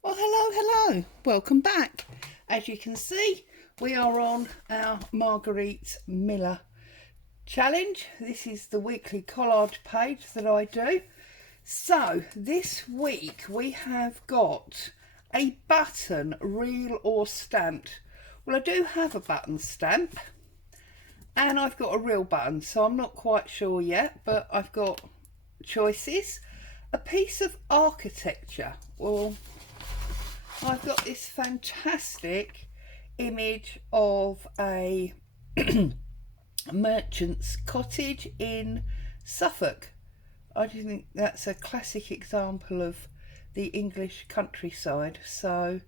Well, hello. Welcome back. As you can see, we are on our Marguerite Miller challenge. This is the weekly collage page that I do. So this week we have got a button, real or stamped. Well, I do have a button stamp and I've got a real button, so I'm not quite sure yet, but I've got choices. A piece of architecture. Well, I've got this fantastic image of a merchant's cottage in Suffolk. I just think that's a classic example of the English countryside, so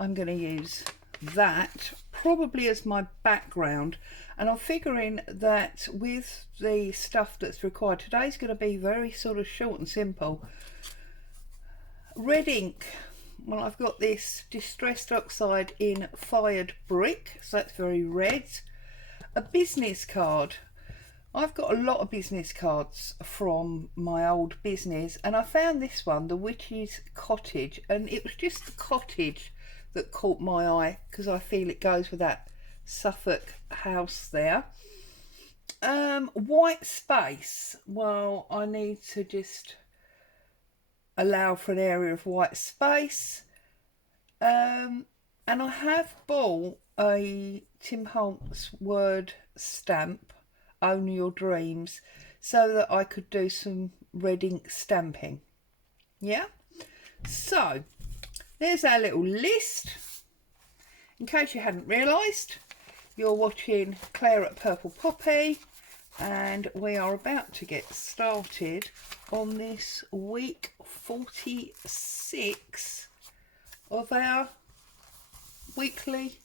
I'm going to use that probably as my background, and I'm figuring that with the stuff that's required, today's going to be very sort of short and simple. Red ink. Well, I've got this distressed oxide in fired brick, so that's very red. A business card. I've got a lot of business cards from my old business, and I found this one, the Witches Cottage, and it was just the cottage that caught my eye because I feel it goes with that Suffolk house there. White space. Well, I need to just allow for an area of white space, and I have bought a Tim Holtz word stamp, Own Your Dreams, so that I could do some red ink stamping. Yeah, so there's our little list. In case you hadn't realised, you're watching Claire at Purple Poppy, and we are about to get started on this week 46 of our weekly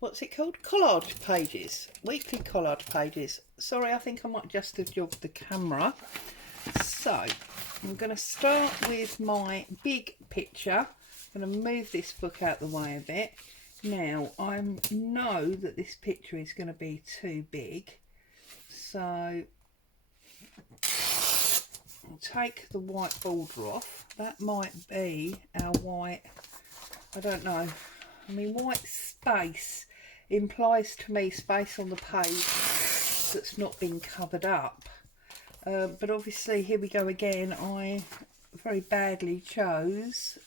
what's it called, collage pages, weekly collage pages. Sorry, I think I might just have jogged the camera. So I'm going to start with my big picture. I'm going to move this book out the way a bit. Now, I know that this picture is going to be too big, so I'll take the white border off. That might be our white, I don't know. I mean, white space implies to me space on the page that's not been covered up. But obviously, here we go again. I very badly chose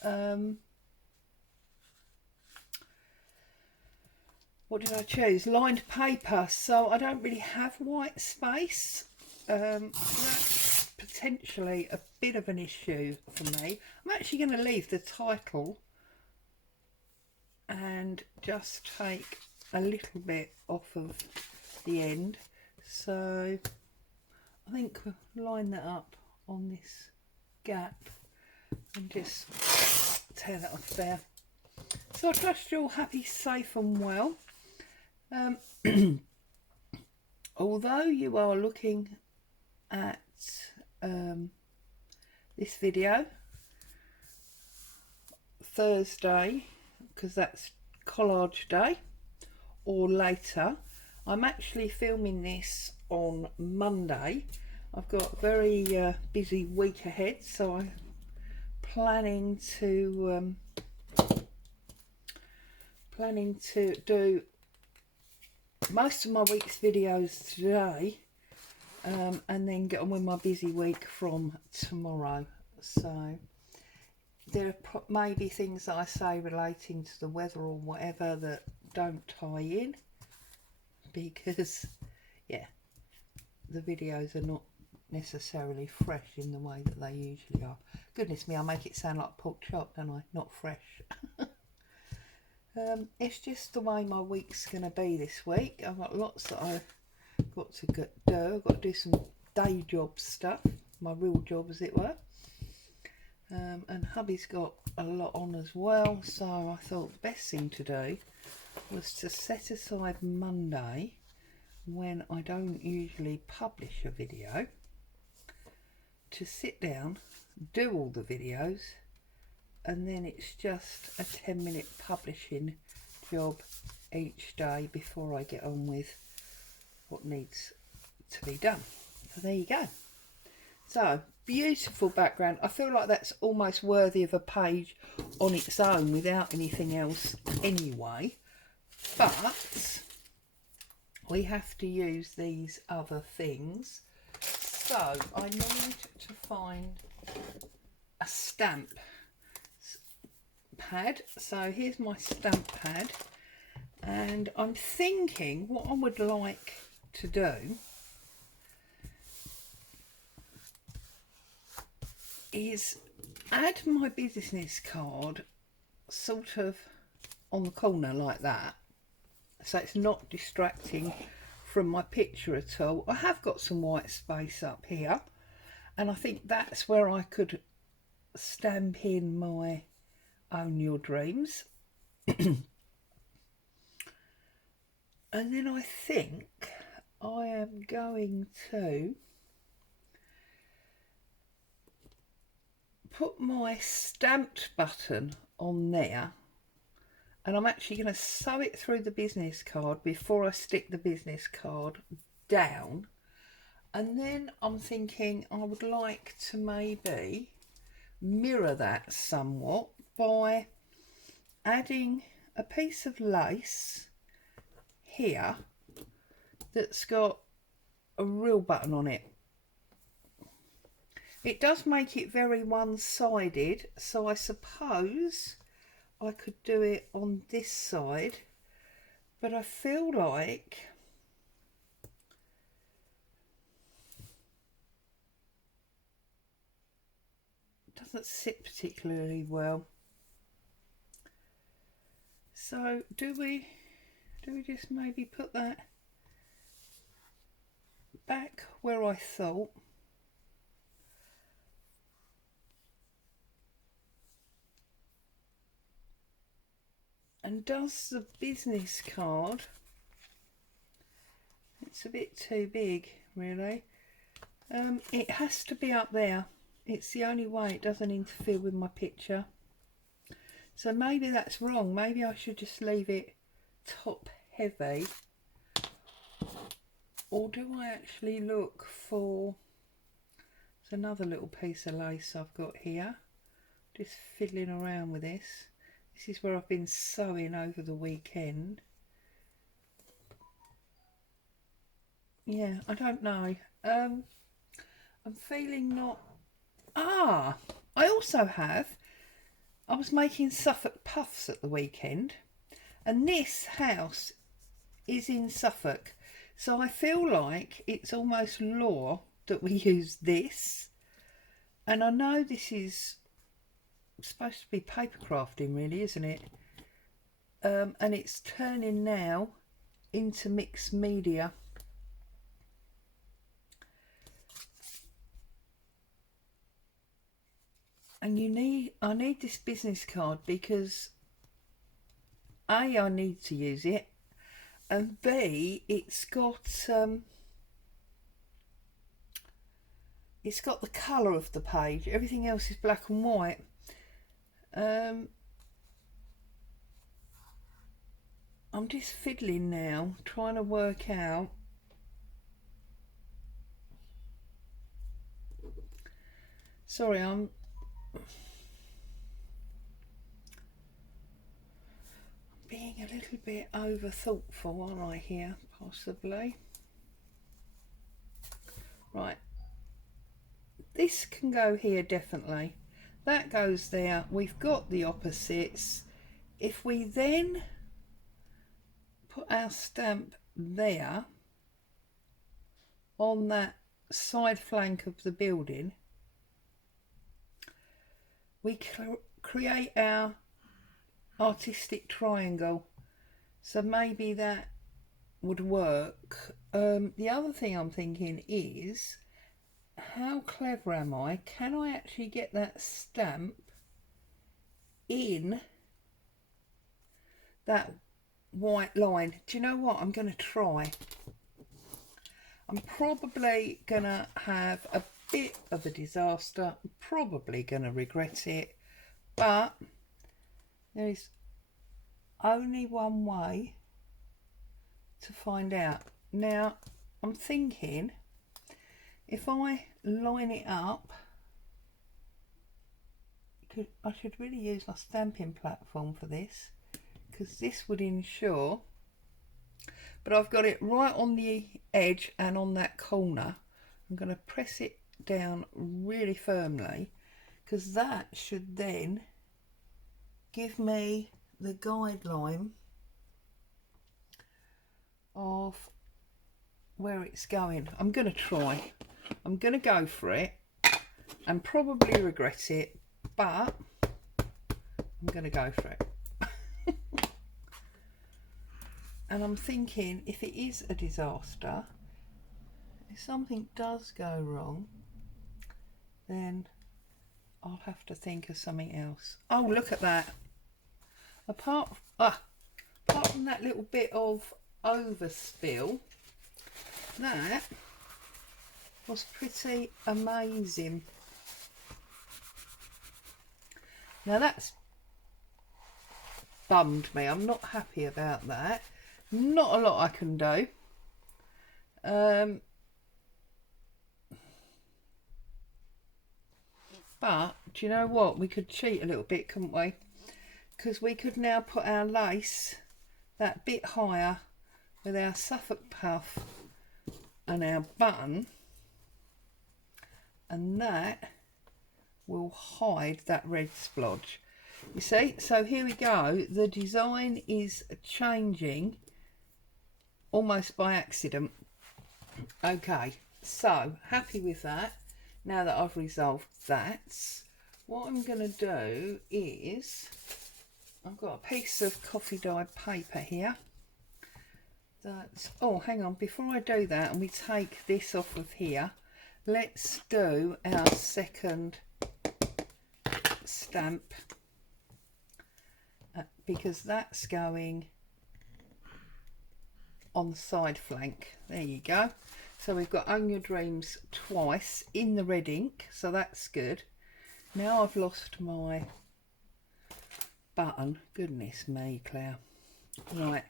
what did I choose? Lined paper. So I don't really have white space. That's potentially a bit of an issue for me. I'm actually going to leave the title and just take a little bit off of the end. So I think we'll line that up on this gap and just tear that off there. So I trust you're all happy, safe and well. Although you are looking at this video Thursday, because that's collage day, or later, I'm actually filming this on Monday. I've got a very busy week ahead, so I'm planning to do most of my week's videos today, and then get on with my busy week from tomorrow. So there may be things that I say relating to the weather or whatever that don't tie in, because yeah, the videos are not necessarily fresh in the way that they usually are. Goodness me, I make it sound like pork chop, don't I? Not fresh. It's just the way my week's going to be this week. I've got lots that I've got to do. I've got to do some day job stuff, my real job as it were. And hubby's got a lot on as well, so I thought the best thing to do was to set aside Monday, when I don't usually publish a video, to sit down, do all the videos, and then it's just a 10-minute publishing job each day before I get on with what needs to be done. So there you go. So, beautiful background. I feel like that's almost worthy of a page on its own without anything else anyway. But we have to use these other things. So, I need to find a stamp pad. So, here's my stamp pad. And I'm thinking what I would like to do is add my business card sort of on the corner like that, so it's not distracting from my picture at all. I have got some white space up here, and I think that's where I could stamp in my Own Your Dreams. And then I think I am going to put my stamped button on there, and I'm actually going to sew it through the business card before I stick the business card down. And then I'm thinking I would like to maybe mirror that somewhat by adding a piece of lace here that's got a real button on it. It does make it very one-sided, so I suppose I could do it on this side, but I feel like it doesn't sit particularly well. So do we just maybe put that back where I thought? And does the business card, it's a bit too big really, it has to be up there. It's the only way it doesn't interfere with my picture. So maybe that's wrong. Maybe I should just leave it top heavy. Or do I actually look for, there's another little piece of lace I've got here. Just fiddling around with this. This is where I've been sewing over the weekend. Yeah, I don't know. I'm feeling not... I also have... I was making Suffolk puffs at the weekend. And this house is in Suffolk. So I feel like it's almost law that we use this. And I know this is supposed to be paper crafting really, isn't it? And it's turning now into mixed media. And I need this business card because A, I need to use it, and B, it's got the colour of the page. Everything else is black and white. I'm just fiddling now, trying to work out sorry, I'm being a little bit over thoughtful, aren't I, here, possibly. Right, this can go here definitely. That goes there. We've got the opposites. If we then put our stamp there on that side flank of the building, we create our artistic triangle. So maybe that would work. The other thing I'm thinking is, how clever am I? Can I actually get that stamp in that white line? Do you know what? I'm going to try. I'm probably going to have a bit of a disaster. I'm probably going to regret it. But there is only one way to find out. Now, I'm thinking, if I line it up. I should really use my stamping platform for this, because this would ensure, but I've got it right on the edge and on that corner. I'm going to press it down really firmly, because that should then give me the guideline of where it's going. I'm going to try. I'm going to go for it and probably regret it, but I'm going to go for it. And I'm thinking, if it is a disaster, if something does go wrong, then I'll have to think of something else. Oh, look at that. Apart from that little bit of overspill, that was pretty amazing. Now that's bummed me. I'm not happy about that. Not a lot I can do. But do you know what? We could cheat a little bit, couldn't we? Because we could now put our lace that bit higher with our Suffolk puff and our button, and that will hide that red splodge. You see, so here we go. The design is changing almost by accident. Okay, so happy with that. Now that I've resolved that, what I'm going to do is, I've got a piece of coffee dyed paper here. That's, oh, hang on, before I do that and we take this off of here, let's do our second stamp, because that's going on the side flank. There you go. So we've got Own Your Dreams twice in the red ink, so that's good. Now I've lost my button. Goodness me, Claire. Right,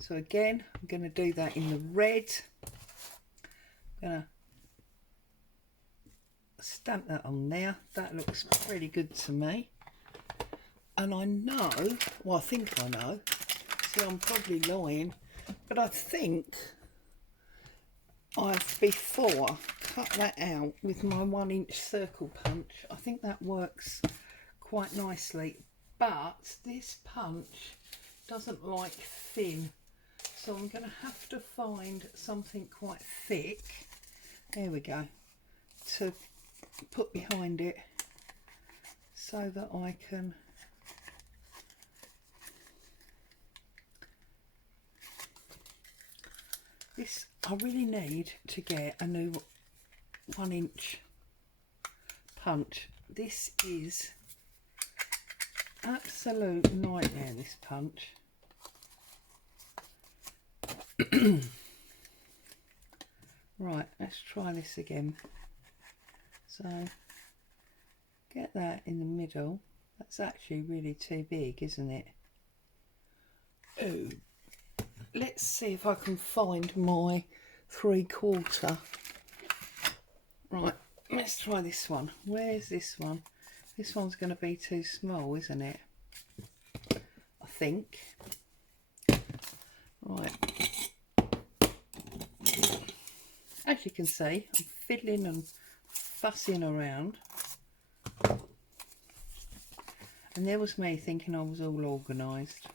so again, I'm going to do that in the red. I'm going to stamp that on there. That looks pretty good to me. And I know, well, I think I know, so I'm probably lying, but I think I've before cut that out with my 1-inch circle punch. I think that works quite nicely, but this punch doesn't like thin, so I'm going to have to find something quite thick, there we go, to put behind it so that I can this, I really need to get a new 1-inch punch. This is absolute nightmare, this punch. Right, let's try this again. So get that in the middle. That's actually really too big, isn't it? Oh, let's see if I can find my 3/4. Right, let's try this one. Where's this one? This one's going to be too small, isn't it? I think. Right. As you can see, I'm fiddling and fussing around. And there was me thinking I was all organised.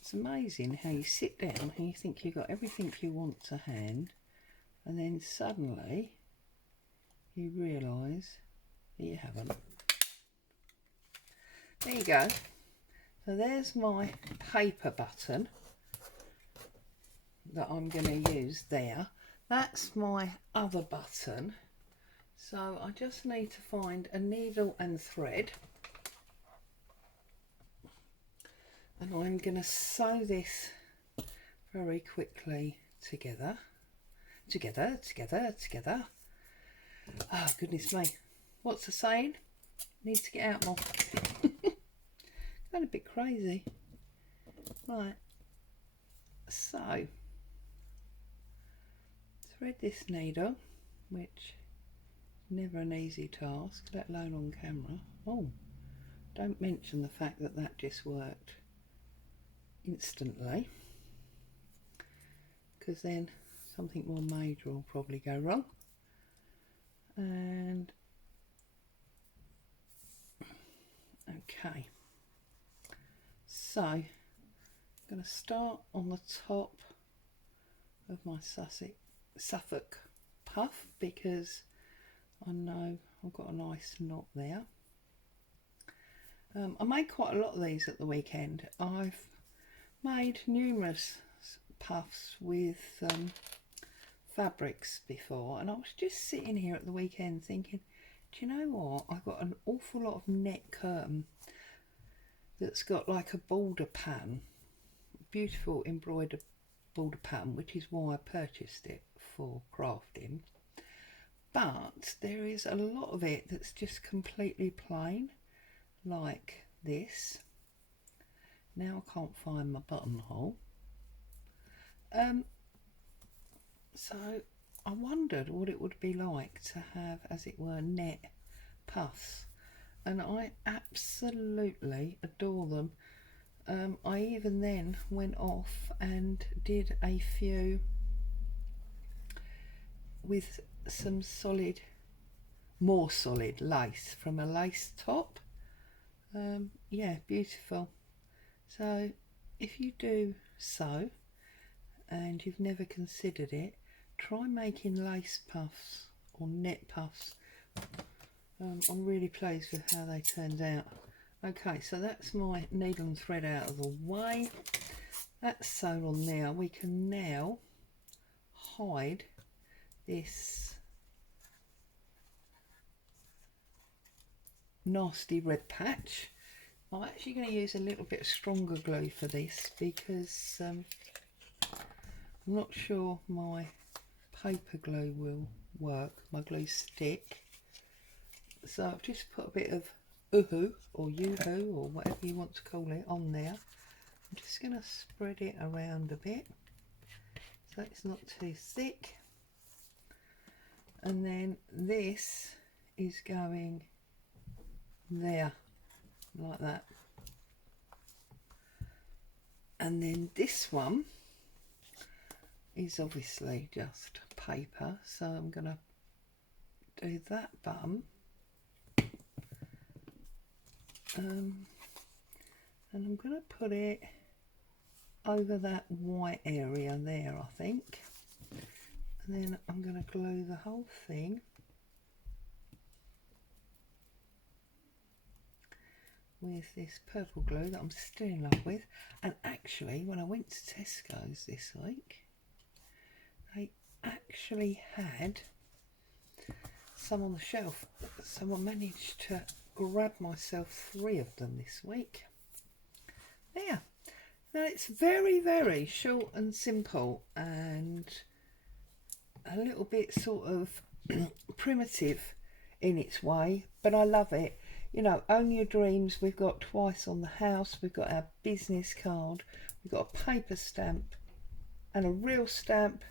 It's amazing how you sit down and you think you've got everything you want to hand, and then suddenly you realise that you haven't. There you go. So there's my paper button that I'm going to use there. That's my other button. So I just need to find a needle and thread. And I'm going to sew this very quickly together. Together. Oh, goodness me. What's the saying? Need to get out more. Got a bit crazy. Right. So, thread this needle which never an easy task, let alone on camera. Oh, don't mention the fact that that just worked instantly, because then something more major will probably go wrong. And okay, so I'm going to start on the top of my Suffolk puff, because I know I've got a nice knot there. I made quite a lot of these at the weekend. I've made numerous puffs with fabrics before, and I was just sitting here at the weekend thinking, do you know what, I've got an awful lot of net curtain that's got like a border pattern, beautiful embroidered border pattern, which is why I purchased it for crafting. But there is a lot of it that's just completely plain, like this. Now I can't find my buttonhole. So I wondered what it would be like to have, as it were, net puffs, and I absolutely adore them. I even then went off and did a few with some more solid lace from a lace top. Yeah, beautiful. So if you do so and you've never considered it, try making lace puffs or net puffs. I'm really pleased with how they turned out. Okay, so that's my needle and thread out of the way. That's sewn on there. We can now hide this nasty red patch. I'm actually going to use a little bit of stronger glue for this, because I'm not sure my paper glue will work, my glue stick. So I've just put a bit of uhu or yoo-hoo or whatever you want to call it on there. I'm just going to spread it around a bit so it's not too thick. And then this is going there, like that. And then this one is obviously just paper, so I'm going to do that button. And I'm going to put it over that white area there, I think. And then I'm going to glue the whole thing with this purple glue that I'm still in love with. And actually, when I went to Tesco's this week, they actually had some on the shelf, so I managed to grab myself 3 of them this week. There. Now it's very, very short and simple, and a little bit sort of primitive in its way, but I love it. You know, own your dreams. We've got twice on the house. We've got our business card. We've got a paper stamp and a real stamp,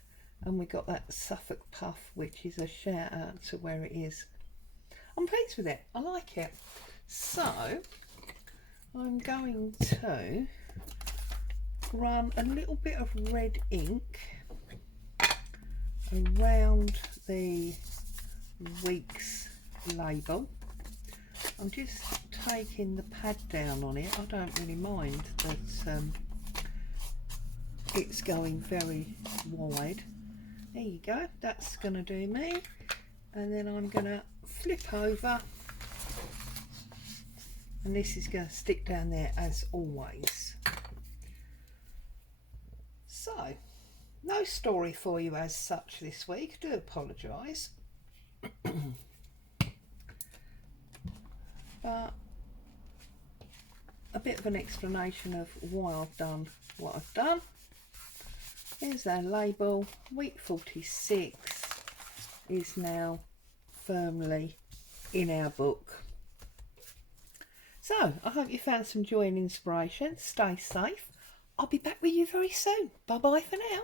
and we've got that Suffolk puff, which is a shout out to where it is. I'm pleased with it. I like it. So I'm going to run a little bit of red ink around the week's label. I'm just taking the pad down on it. I don't really mind that it's going very wide. There you go, that's going to do me. And then I'm going to flip over, and this is going to stick down there as always. So, no story for you as such this week. I do apologise. But a bit of an explanation of why I've done what I've done. Here's our label. Week 46 is now firmly in our book. So I hope you found some joy and inspiration. Stay safe. I'll be back with you very soon. Bye bye for now.